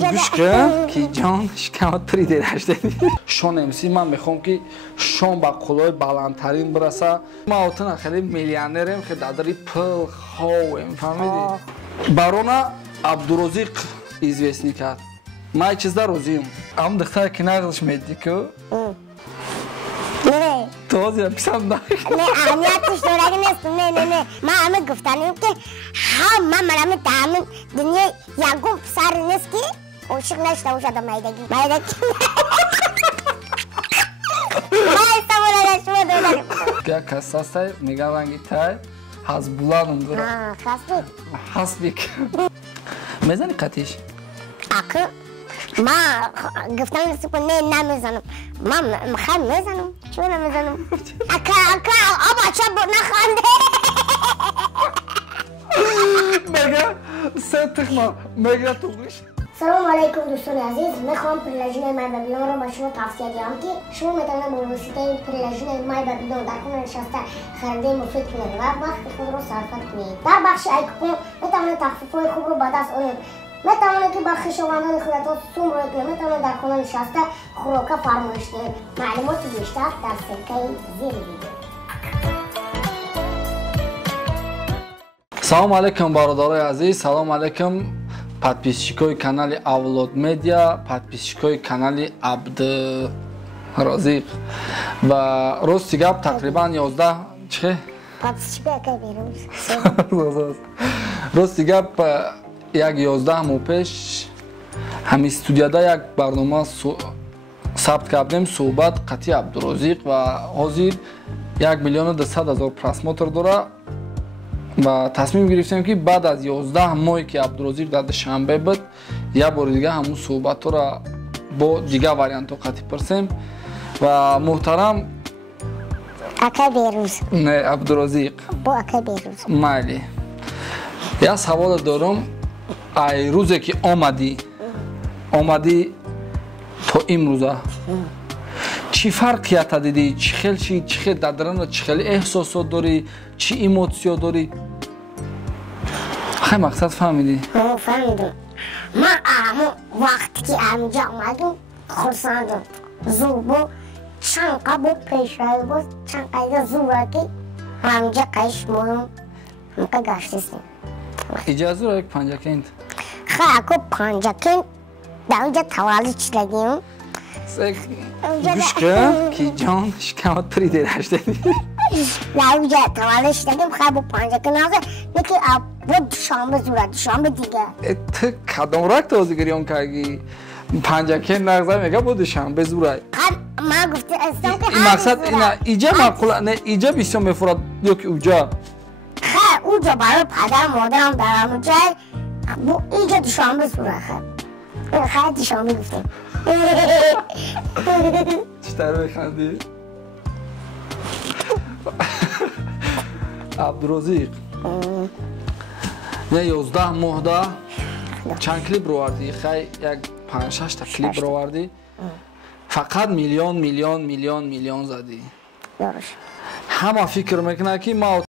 گوش کن که جان شکم تری دیرش دادی شان امسی من میخوام که شان با قلای بلندترین برسه ما اوتنا خیلی میلیونریم که دادری پل خواه فهمیدی بارونا عبدالرزیق известný کرد ما یه چیز در روزیم هم دختر که نقلش میدی که نه تو زیرا پیسم داری نه اهمیتش داره نیست نه ما همه گفتنیم که همه من همه دنیا یکم پسر نیست که عاشق نشده باشد مایدگی یا کس هسته میگه ونگی تای حزبولانم داره حسبیک میزنی قطیش اکه ما گفتم نیست که نه نمیزنم ما میخوام میزنم چون نمیزنم اکه آبا چه نخنده میگه سه تخما میگه توقیش سلام علیکم دوستان عزیز میخوام پرلژن مای ببینان رو با شما توصیه دهم که شما میتونید با واسطه پرلژن مای ببینان در خانه نشسته خرید مفید کنید و وقت خود رو صرف کنید در بخش ایکوپون میتونید تخفیف‌های خوب رو با دست آورید میتونید که با خویشاوندان خودتان سوم رو کنید میتونید در خانه نشسته خوراک فرمایش کنید معلومات بیشتر در سکه زیر ویدیو سلام علیکم برادرای عزیز سلام علیکم подписчикои канали Авлод Медиа, подписчикои канали Абдурозиқ. Ва рости гап тақрибан 11 чӣ? подписчикои ка берам. Рости гап як 11 моҳ пеш ҳамин студияда як барнома сабт кардем суҳбат Қатӣ Абдурозиқ ва ҳозир 1 миллион 200 000 просмотр дора. و تصمیم گرفتیم که بعد از 11 ماهی که عبدالرزیق در دوشنبه بود یه بار دیگه همون صحبت را با دیگه واریانت ها قطعی پرسیم و محترم اکا بیروز نه عبدالرزیق با اکا بیروز مالی یه سوال دارم ای روزی که آمدی تا امروزه چی فرقیت دیدی؟ چی خیلی دادران چی خیلی احساسات داری؟ چی ایموسیون داری؟ خیلی مقصد فهمیدی؟ فهمیدم ما وقتی که همینجا آمدم خرساندم زور بود چند قبل پیش رای بود چند قیده زور که همینجا قیش مورم مکه گشتیستیم اجازه را یک پنجه کند خیلی اکو پنجه کند در اونجا توالد چلگیم گوش کن که جان شکم تری دیرش دادی در اونجا توالد چلگیم خیلی با پنجه کند نکی بود شامه زوره شامه دیگه تو کدام رک تازگیری اون که پنجه کند نغزه میگه بود شامه زوره من گفته استم که این مقصد اینه ایجا مقوله نه ایجا بیسیون میفورد یا که اوجا خیلی اونجا برای پدر مادرم در اونجا اینجا دوشانبه زوره خیلی دوشانبه گفتم چطور بخندی؟ عبدالرزیق نه 11 ماه ده چند کلیپ رو آوردی؟ خیلی یک 5-6 تا کلیپ رو آوردی فقط میلیون زدی همه فکر میکنه که ما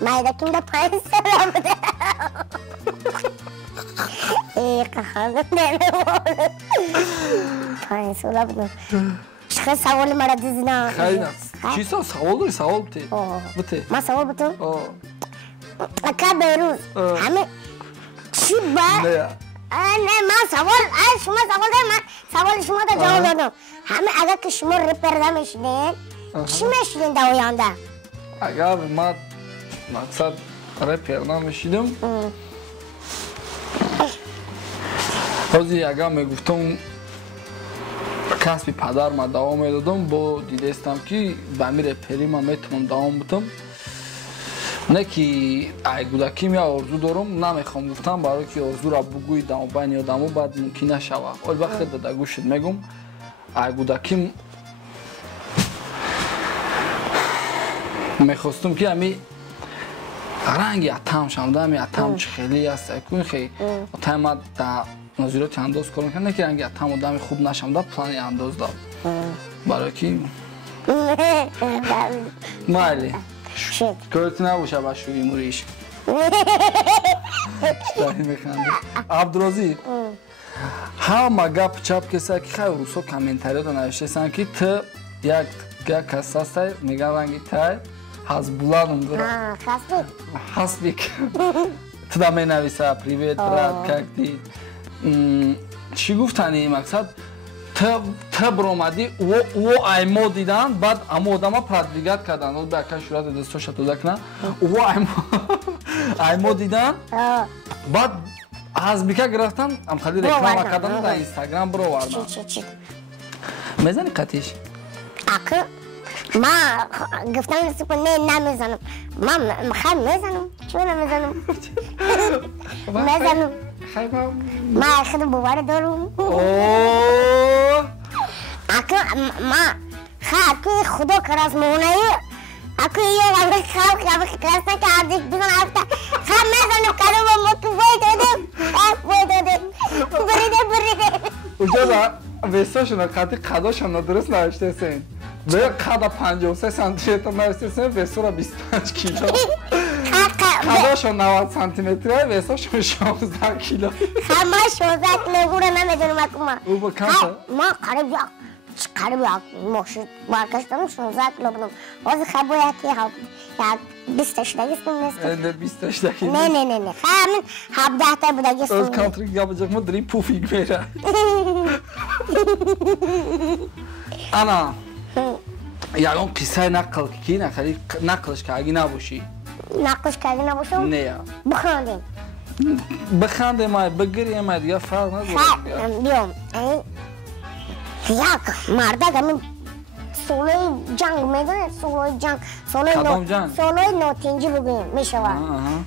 مایدکیم 5 سال بوده خانم نمیمونه 5 سال بودم چقدر سوال مرا دیزینا خیلی چی سوال داری؟ سوال بته ما سوال بتون؟ اکا بیروز همه چی با؟ نه من سوال شما سوال دارم من سوال شما دا جواب دادم همه اگر که شما رپر نمیشنین چی میشنین دا آینده؟ اگر ما مقصد رپر نمیشیدم روزی اگر میگفتم کسب پدر ما دوام میدادم با دیدستم که به امیر پری ما میتونم دوام بودم نه که ای گودکیم یا ارزو دارم نمیخوام گفتم برای که ارزو را بگوی دم بین آدمو بعد ممکن نشوه البته داده گوشت میگم ای گودکیم میخواستم که امی رنگی اتم شمده امی اتم چه خیلی است اکنون خیلی اتم در نظریات انداز کارم کنه که رنگی اتم آدم خوب نشمده پلانی انداز داد برای که مالی کارت نباشه با شوی موریش شتاهی میخنده عبدالرازی همه گپ چپ کسی که خیلی روسا کامنتاریات نوشته سن که تو یک کس هستی میگن رنگی تای حزبولانم داره حسبیک تو دا می نویسه پریویت برد ککتی چی گفتنی مقصد تو برامدی او ایمو دیدن بعد اما آدم ها پردویگت کردن به اکا شورت دستوش تودک نه او ایمو دیدن بعد حزبیکه گرفتن هم خیلی رکلام کردن در اینستاگرام برو وردن میزنی قطیش؟ اکا ما گفتم رسیب نه نمیزنم من خیلی میزنم چون نمیزنم میزنم ما خیلی باور دارم اکا ما خیلی خدا کرد مونه اکا یه وقت خیلی کلاس که عادی بیرون افته خیلی میزنم کارو با مکو باید بریده اونجا وستاشون قطعی قداشون درست نوشته سین به قد 53 سانتیمتر نوشته سین وستو را 25 کیلو قداشون 90 سانتیمتره وستاشون 16 کیلو همه 16 کیلو گوره نمیدونم اکما او با کم ما قریب یک مخشید برکشتم 16 کیلو بودم واسه خیلی باید یک 20 دگیستم نیستم 20 دگیستم نه همین 17 تا بودگیستم از کانتری گا بجاک ما دری پوفیگ میره انا یعنی قصه نقل کی نخلی نقلش که اگه نباشی نقلش که اگه نباشم نه بخندیم بخندیم بگریم ما دیگه فرق نداره بیام یک مرده همین سولوی جنگ میدونه سولوی جنگ سولوی نوتینجی بگویم میشوه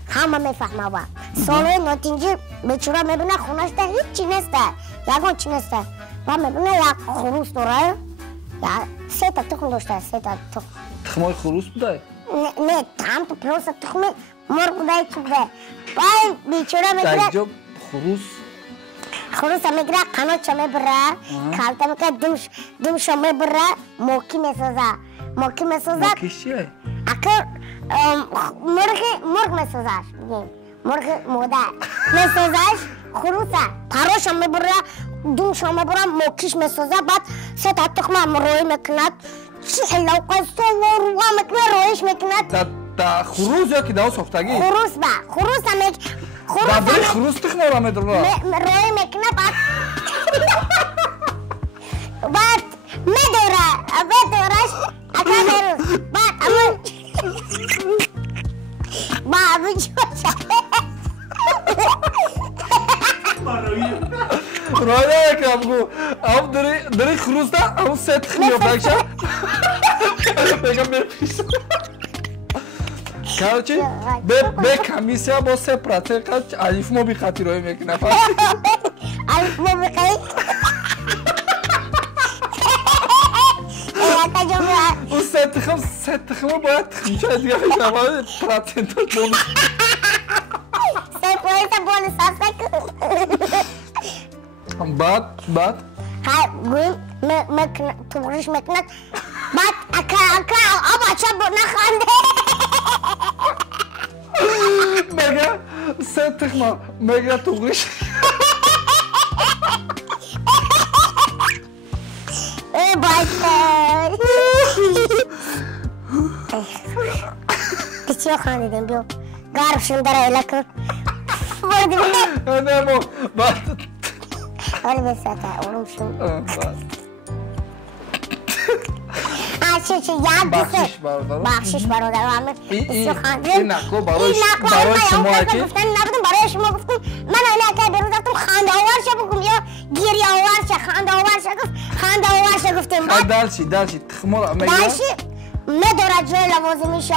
همه میفهمه با سولوی نوتینجی بیچاره میبینه خونش ده هیچ چی نیسته یکون چی نیسته و میبینه یک خروس داره یا 3 تا تخم داشته 3 تا تخم تخمای خروس بوده؟ نه هم تو پروس تخم مرغ بوده تو بوده و بیچاره میگره در اینجا خروس میگره قناچ میبره کالتا میگره دومشو میبره موکی میسازه موکیش چیه؟ اکر مرغ میسازش مرغ مادر میسازش خروسه پروشو میبره دومشو میبره موکیش میسازه بعد 3 تا تخم روی میکند چی علاقه سوار میکنه رویش میکند دا خروس یا که دا ساختگی؟ خروس با خروس دا خروس تخم را میدونه روی میکنه بعد میدورش اکا میروز بعد امون با رایه نکرم گو هم داری خروس ده همون 3 تخم یا بکشه بگم بیر پیش کارچی به کمیسیا با 3 پراتیقات علیف ما بی خطی روی میکنه علیف ما بی خطی اون 3 تخم باید تخمیشه دیگه بشه باید پراتینتر بونس 3 پراتینتر بونس هسته بعد ها گویم تمرش میکند بعد اکا آبا چه نخنده مگه سه تخمه مگه توقیش ای بایستر چی خندیدیم بیو گارب شم داره الکو بردیم نه مو بعد آره بساته اونم شم چه یاد بخشش برادر همه بسیار خنده این نکو برای شما که گفتن نبودم برای شما گفتم من اینه که بیرون رفتم خنده آور شه بگم یا گیری آور شه خنده آور شه گفت خنده آور شه گفتم بعد دلشی تخمال میگه دلشی نداره جای لوازمیشه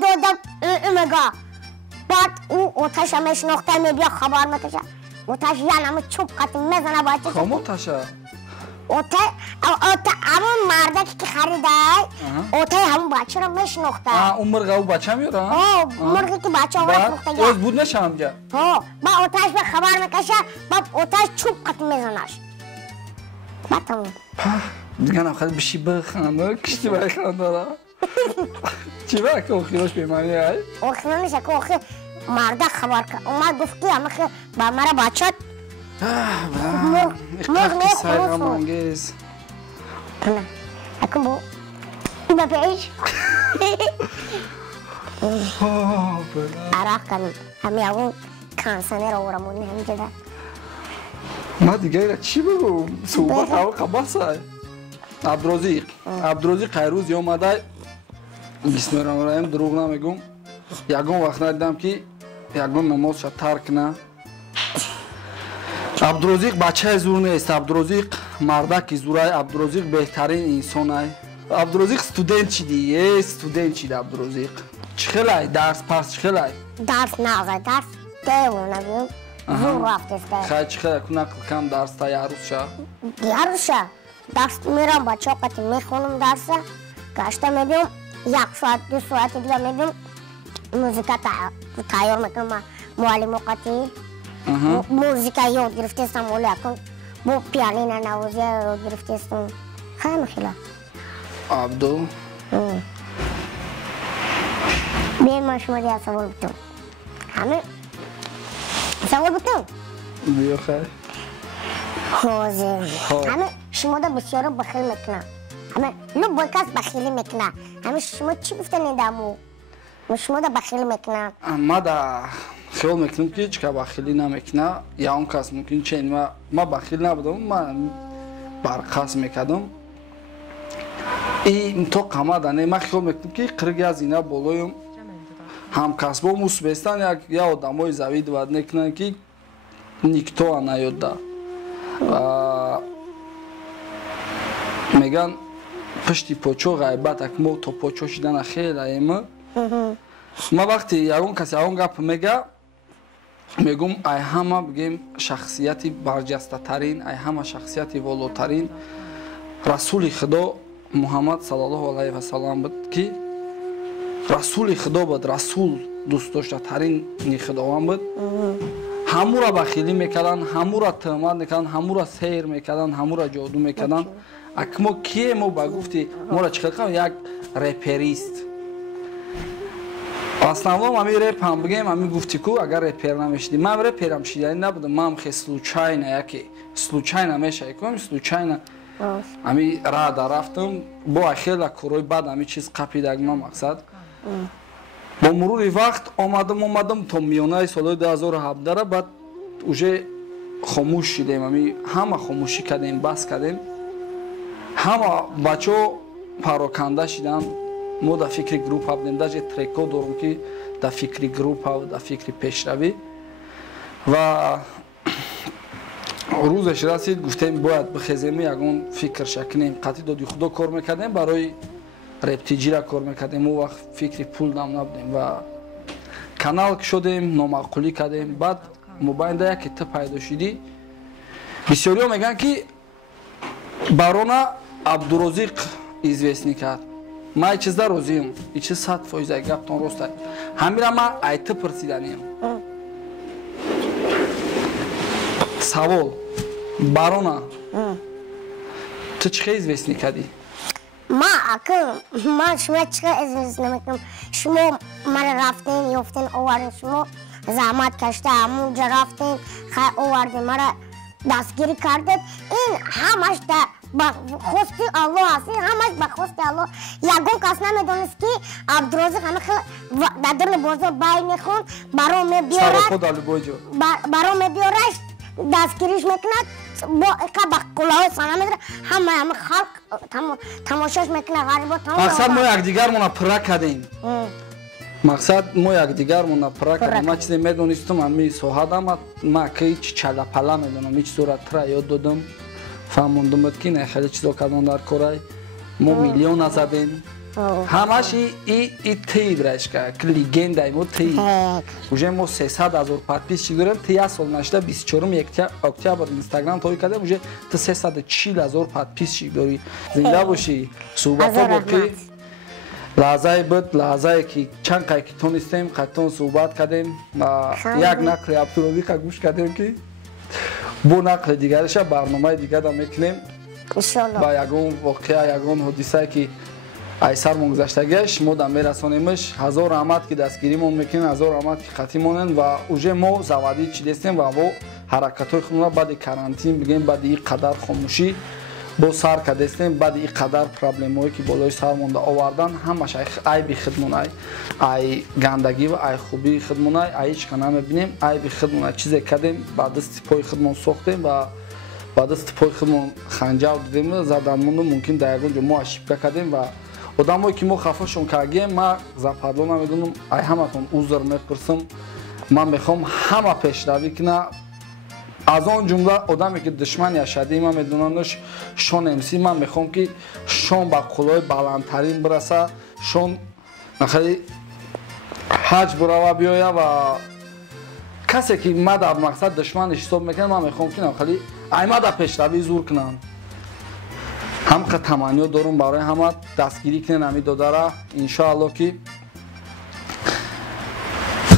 دادم امگا بعد او آتش همش نقطه می بیا خبر میکشه آتش یعنی همه چوب قطعی میزنه باید چه کام آتشه؟ همون مردک که خریده آتش همون بچه رو میشناخته اون مرغ او بچه میاره؟ مرغی که بچه آورد نقطه باز بود نشه همجا؟ با آتش به خبر میکشه بعد آتش چوب قطعی میزنش بعد همون دیگه نخواهد بشی بخنده کشتی برای خنده را چی برای که اوخیروش بیمانی های؟ اوخیرو نیشه که اوخی مرده خبر که اومد گفت که همه که با مرا بچه مرغ نیه خروس انگیز اکن بو بپیش عراق کنیم همی اون کانسانه رو ورمونی همی جده ما دیگه ایره چی بگو؟ صحبت هوا قباس های عبدالرزیق قیروز یا اومده بسم الله الرحمن الرحیم دروغ نمیگم یکم وقت ندیدم که یکم نمازش ترک نه عبدالرزیق بچه زور نیست عبدالرزیق مردک زورای عبدالرزیق بهترین انسان های عبدالرزیق استودنت چی دیگه استودنت چی عبدالرزیق چخلای درس پس چخلای درس نه آقای درس دیو نبیم زور رفت است خیلی چخلای کنه کم درس تا یاروز شا یاروز شا درس میرم بچه قطعی میخونم درس گشته میبیم یک ساعت دو ساعت دیگه میبیم موزیکا تایار میکنم معلم قطعی موزیکا یاد گرفته استم ولی اکن با پیانین نوازی یاد گرفته استم خیلی خیلی عبدو بیایم ما شما دیگه سوال بتون همه سوال بتون بیا خیلی حاضر همه شما دا بسیار بخیل میکنم همه لب با کس بخیلی میکنم همه شما چی گفته نیدمو شما دا بخیل میکنم ما دا خیال میکنم که چه بخیلی نمیکنه یا اون کس ممکن چین ما بخیل نبودم من برقص میکردم این تو قمدانه ما خیال میکنم که قرگی از اینا بولویم هم کسبا موسبستان یا آدمای زوید ود نکنن که نیکتو نیاده میگن پشتی پوچو غیبت اکمو تو پوچو شدن خیلی ایمه ما وقتی یکون کسی اون گپ میگه میگم ای همه بگیم شخصیتی برجسته ترین ای همه شخصیتی والاترین رسول خدا محمد صلی الله علیه و سلام بود که رسول خدا بود رسول دوست داشته ترین خداوند بود همو را بخیلی میکردن همو را تهمت میکردن همو را سیر میکردن همو را جادو میکردن اکمو کیه ما با گفتی ما را چه خلقم یک رپریست اصلا همی رپ هم بگیم همی گفتی کو اگر رپر نمیشدی من رپرم شیدنی نبودم من هم خیلی سلوچاینه یکی سلوچاینه میشه یکم سلوچاینه همی راه در رفتم با خیلی کروی بعد همی چیز قپیدگ ما مقصد با مرور وقت آمدم تا میانه سال 2017 را بعد اوجه خاموش شدیم همی همه خاموشی کردیم بس کردیم همه بچه پراکنده شدن ما در فکر گروپ ها بودیم در ترکا دارم که در فکر گروپ ها و در فکر پیشروی و روزش رسید گفتیم باید بخیزیم یکون فکر شکنیم قطعی دادی خدا کار میکردیم برای رپتیجی را کار میکردیم او وقت فکر پول نم نبودیم و کانال شدیم نامعقولی کردیم بعد مبین ده یک تا پیدا شدی بسیاری ها میگن که بارونا عبدالرزیق известný کرد ما این چیز در روزیم این چیز 100% گفتان روسته همین ما ایت پرسیدنیم سوال بارونا تو چه известný کردی ما شما چه известný نمیکنم شما من رفتین یافتین آوردین شما زحمت کشته همونجا رفتین خیلی آوردین مرا دستگیری کردید این همش با خواست الله هستی همش با خواست الله یکون کس نمیدونست که عبدالرزیق همه خیلی در درن بازار بای میخون برام میبیارش دستگیریش میکند با قلعه سانه میداره همه خلق تماشاش میکنه غریبا مقصد ما یک دیگر مونه پرک کردیم مقصد ما یک دیگر مونه پرک کردیم ما چیزی میدونستم همی سوهادم ما که چلا پلا میدونم هیچ صورت را یاد دادم فهموندم بود که نه خیلی چیزا کردن در کارای ما میلیون زدیم همش ای تی برش کرد که لیگند ای ما تی اوجه ما 300,000 پادپیس چی داریم تی سال نشده 24 اکتبر اینستاگرام توی کرده اوجه تا 340,000 پادپیس چی داری زنده باشی صحبت ها باقی لحظه بود لحظه که چند قای که تونستیم قطعا صحبت کردیم یک نقل عبدالرزیق گوش کردیم که بو نقل دیگرش برنامه دیگر دا میکنیم با یکون واقعه یکون حدیثه که ایسر من گذشتگیش ما دا میرسانیمش هزار رحمت که دستگیری مون میکنیم هزار رحمت که خطی مونن و اوجه ما زوادی چی دستیم و با حرکت های خودمون بعد کرانتین بگیم بعد این قدر خاموشی با سر کدستیم بعد این قدر پرابلم هایی که بالای سر مونده آوردن همش ای بی خدمون ای گندگی و ای خوبی خدمون ای هیچ کنه میبینیم ای بی خدمون چیزی کردیم بعد از پای خدمون ساختیم و بعد از پای خدمون خنجر دادیم زدنمون ممکن در یکون جا ما اشیبکه کردیم و آدمایی که ما خفاشون کردیم ما زپردو نمیدونم ای همتون عذر میپرسم من میخوام همه پیشروی کنه از آن جمله آدمی که دشمن اشدی من میدونمش شون امسی من میخوام که شون با قلای بلندترین برسه شون نخلی حج برای بیایه و کسی که ما در مقصد دشمنش حساب میکنه من میخوام که نخلی ایما در پیشروی زور کنن هم که تمنی دارم برای همه دستگیری کنن همی داده را انشاءالله که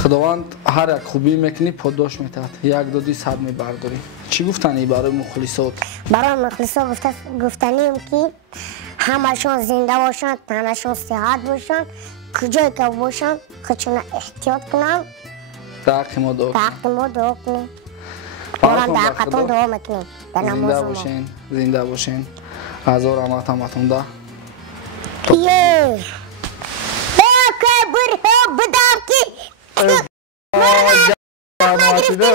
خداوند هر یک خوبی میکنی پاداش میتد یک دادی صد میبرداری چی گفتنی برای مخلصات؟ برای مخلصات گفتنیم که همشون زنده باشن تنشون صحت باشن کجایی که باشن خودشون احتیاط کنن حق ما دعا کنیم برام در حقتون دعا میکنیم زنده باشین هزار رحمت همتون ده بدم که رسیده